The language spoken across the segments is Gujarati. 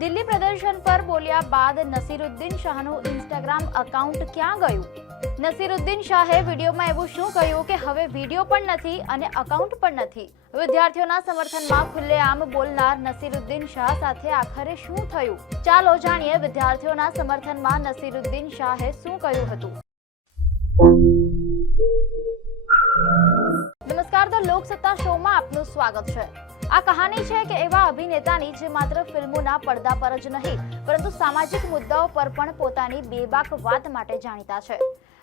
દિલ્હી પ્રદર્શન પર બોલ્યા બાદ નસીરુદ્દીન શાહનું ઇન્સ્ટાગ્રામ એકાઉન્ટ ક્યાં ગયું? નસીરુદ્દીન શાહે વિડીયોમાં એવું શું કહ્યું કે હવે વિડીયો પણ નથી અને એકાઉન્ટ પણ નથી? વિદ્યાર્થીઓના સમર્થનમાં ખુલ્લેઆમ બોલનાર નસીરુદ્દીન શાહ સાથે આખરે શું થયું? ચાલો જાણીએ વિદ્યાર્થીઓના સમર્થનમાં નસીરુદ્દીન શાહે શું કહ્યું હતું. નમસ્કાર, ધ લોકસત્તા શોમાં આપનું સ્વાગત છે. આ કહાની છે કે એવા અભિનેતાની જે માત્ર ફિલ્મોના પડદા પર જ નહીં પરંતુ સામાજિક મુદ્દાઓ પર પણ પોતાની બેબાક વાત માટે જાણીતા છે.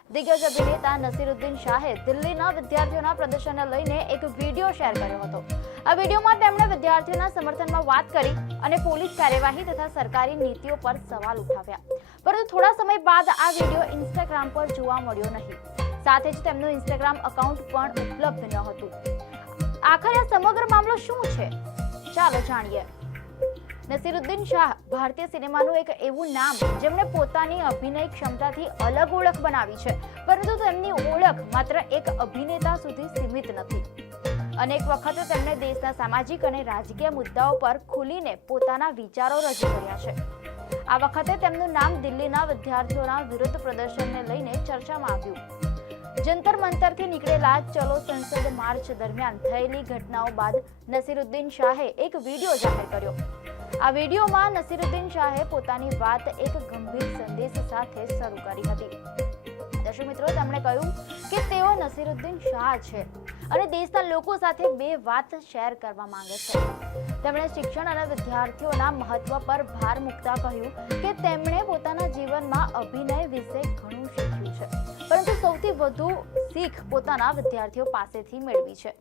દિગ્ગજ અભિનેતા નસીરુદ્દીન શાહે દિલ્હીના વિદ્યાર્થીઓના પ્રદર્શનને લઈને એક વિડીયો શેર કર્યો હતો. આ વિડીયોમાં તેમણે વિદ્યાર્થીઓના સમર્થનમાં વાત કરી અને પોલીસ કાર્યવાહી તથા સરકારી નીતિઓ પર સવાલ ઉઠાવ્યા. પરંતુ થોડા સમય બાદ આ વિડીયો ઇન્સ્ટાગ્રામ પર જોવા મળ્યો નહીં. સાથે જ તેમનું ઇન્સ્ટાગ્રામ એકાઉન્ટ પણ ઉપલબ્ધ ન હતું. આખરે આ સમગ્ર મામલો શું છે? ચાલો જાણીએ. નસીરુદ્દીન શાહ ભારતીય સિનેમાનું એક એવું નામ જેમણે પોતાની અભિનય ક્ષમતાથી અલગ ઓળખ બનાવી છે, પરંતુ તેમની ઓળખ માત્ર એક અભિનેતા સુધી સીમિત નથી. અનેક વખત તેમણે દેશના સામાજિક અને રાજકીય મુદ્દાઓ પર ખુલીને પોતાના વિચારો રજૂ કર્યા છે. આ વખતે તેમનું નામ દિલ્હીના વિદ્યાર્થીઓના વિરુદ્ધ પ્રદર્શનને લઈને ચર્ચામાં આવ્યું. જંતર મંતરથી નીકળેલા ચલો સંસદ માર્ચ દરમિયાન થયેલી ઘટનાઓ બાદ નસીરુદ્દીન શાહે એક વિડીયો જાહેર કર્યો. આ વિડીયોમાં નસીરુદ્દીન શાહે પોતાની વાત એક ગંભીર સંદેશ સાથે શરૂ કરી હતી. દર્શક મિત્રો, તેમણે કહ્યું કે તેઓ નસીરુદ્દીન શાહ છે અને દેશના લોકો સાથે બે વાત શેર કરવા માંગે છે. તેમણે શિક્ષણ અને વિદ્યાર્થીઓના મહત્વ પર ભાર મૂકતા કહ્યું કે તેમણે પોતાના જીવનમાં અભિનય વિશે ઘણું શીખ્યું છે, પરંતુ સૌથી વધુ શીખ પોતાના વિદ્યાર્થીઓ પાસેથી મેળવી છે.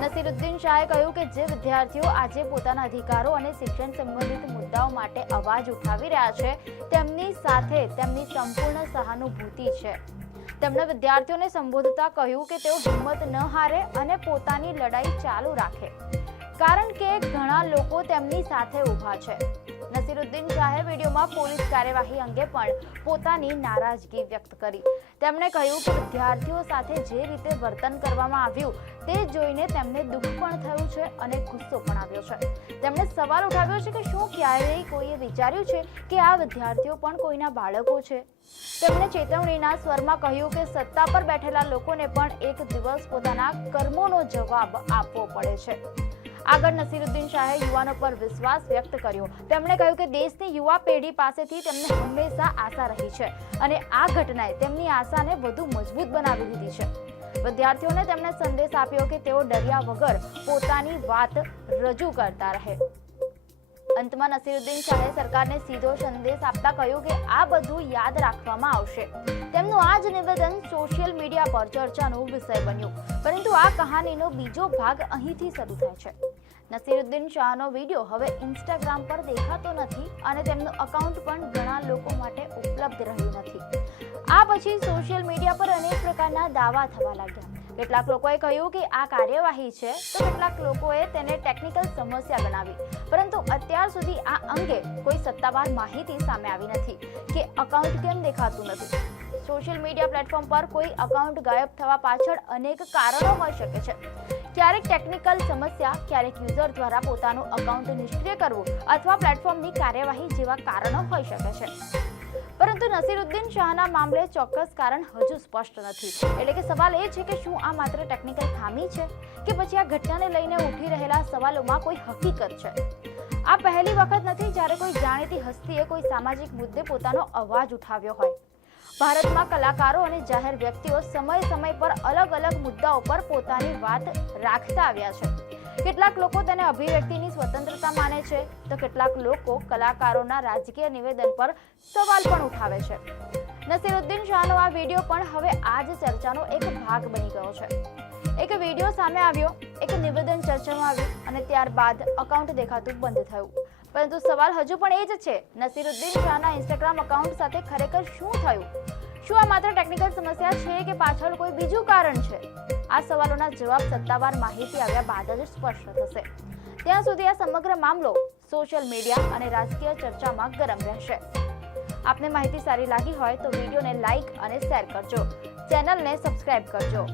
નસીરુદ્દીન શાહે કહ્યું કે જે વિદ્યાર્થીઓ આજે પોતાના અધિકારો અને શિક્ષણ સંબંધિત મુદ્દાઓ માટે અવાજ ઉઠાવી રહ્યા છે, તેમની સાથે તેમની સંપૂર્ણ સહાનુભૂતિ છે. તેમણે વિદ્યાર્થીઓને સંબોધતા કહ્યું કે તેઓ હિંમત ન હારે અને પોતાની લડાઈ ચાલુ રાખે, કારણ કે ઘણા લોકો તેમની સાથે ઊભા છે. નસીરુદ્દીન શાહે વિડીયોમાં પોલીસ કાર્યવાહી અંગે પણ પોતાની નારાજગી વ્યક્ત કરી. તેમણે કહ્યું કે વિદ્યાર્થીઓ સાથે જે રીતે વર્તન કરવામાં આવ્યું તે જોઈને તેમને દુઃખ પણ થયું છે અને ગુસ્સો પણ આવ્યો છે. તેમણે સવાલ ઉઠાવ્યો છે કે શું ક્યારેય કોઈએ વિચાર્યું છે કે આ વિદ્યાર્થીઓ પણ કોઈના બાળકો છે? તેમણે ચેતવણીના સ્વરમાં કહ્યું કે સત્તા પર બેઠેલા લોકોને પણ એક દિવસ પોતાના કર્મોનો જવાબ આપવો પડે છે. આગળ નસીરુદ્દીન શાહે યુવાનો પર વિશ્વાસ વ્યક્ત કર્યો. તેમણે કહ્યું કે દેશની યુવા પેઢી પાસેથી તેમને હંમેશા આશા રહી છે અને આ ઘટનાએ તેમની આશાને વધુ મજબૂત બનાવી દીધી છે. વિદ્યાર્થીઓને તેમણે સંદેશ આપ્યો કે તેઓ ડર્યા વગર પોતાની વાત રજૂ કરતા રહે. અંતમાં નસીરુદ્દીન શાહે સરકારને સીધો સંદેશ આપતા કહ્યું કે આ બધું યાદ રાખવામાં આવશે. તેમનું આ જ નિવેદન સોશિયલ મીડિયા પર ચર્ચાનો વિષય બન્યું. પરંતુ આ કહાનીનો બીજો ભાગ અહીંથી શરૂ થાય છે. નસીરુદ્દીન શાહનો વિડીયો હવે ઇન્સ્ટાગ્રામ પર દેખાતો નથી અને તેમનું એકાઉન્ટ પણ ઘણા લોકો માટે ઉપલબ્ધ રહ્યું નથી. આ પછી સોશિયલ મીડિયા પર અનેક પ્રકારના દાવા થવા લાગ્યા. કેટલાક લોકોએ કહ્યું કે આ કાર્યવાહી છે, તો કેટલાક લોકોએ તેને ટેકનિકલ સમસ્યા ગણાવી. પરંતુ અત્યાર સુધી આ અંગે કોઈ સત્તાવાર માહિતી સામે આવી નથી કે એકાઉન્ટ કેમ દેખાતું નથી. સોશિયલ મીડિયા પ્લેટફોર્મ પર કોઈ એકાઉન્ટ ગાયબ થવા પાછળ અનેક કારણો હોઈ શકે છે. ક્યારેક ટેકનિકલ સમસ્યા, ક્યારેક યુઝર દ્વારા પોતાનું એકાઉન્ટ નિષ્ક્રિય કરવું અથવા પ્લેટફોર્મની કાર્યવાહી જેવા કારણો હોઈ શકે છે. પરંતુ નસીરુદ્દીન શાહના મામલે ચોક્કસ કારણ હજુ સ્પષ્ટ નથી. એટલે કે સવાલ એ છે કે શું આ માત્ર ટેકનિકલ ખામી છે કે પછી આ ઘટનાને લઈને ઉઠી રહેલા સવાલોમાં કોઈ હકીકત છે? આ પહેલી વખત નથી જ્યારે કોઈ જાણીતી હસ્તીએ કોઈ સામાજિક મુદ્દે પોતાનો અવાજ ઉઠાવ્યો હોય. ભારતમાં કલાકારો અને જાહેર વ્યક્તિઓ સમય પર અલગ અલગ મુદ્દાઓ પર પોતાની વાત રાખતા આવ્યા છે. કેટલાક લોકો તેને અભિવ્યક્તિની સ્વતંત્રતા માને છે, તો કેટલાક લોકો કલાકારોના રાજકીય નિવેદન પર સવાલ પણ ઉઠાવે છે. નસીરુદ્દીન શાહનો આ વિડીયો પણ હવે આ જ ચર્ચાનો એક ભાગ બની ગયો છે. એક વિડીયો સામે આવ્યો, એક નિવેદન ચર્ચામાં આવ્યું અને ત્યારબાદ એકાઉન્ટ દેખાતું બંધ થયું. પરંતુ સવાલ હજુ પણ એ જ છે, નસીરુદ્દીન શાહના ઇન્સ્ટાગ્રામ એકાઉન્ટ સાથે ખરેખર શું થયું? શું આ માત્ર ટેકનિકલ સમસ્યા છે કે પાછળ કોઈ બીજું કારણ છે? આ સવાલોના જવાબ સત્તાવાર માહિતી આવ્યા બાદ જ સ્પષ્ટ થશે. ત્યાં સુધી આ સમગ્ર મામલો સોશિયલ મીડિયા અને રાજકીય ચર્ચામાં ગરમ રહેશે. આપને માહિતી સારી લાગી હોય તો વિડીયોને લાઈક અને શેર કરજો. ચેનલને સબસ્ક્રાઇબ કરજો.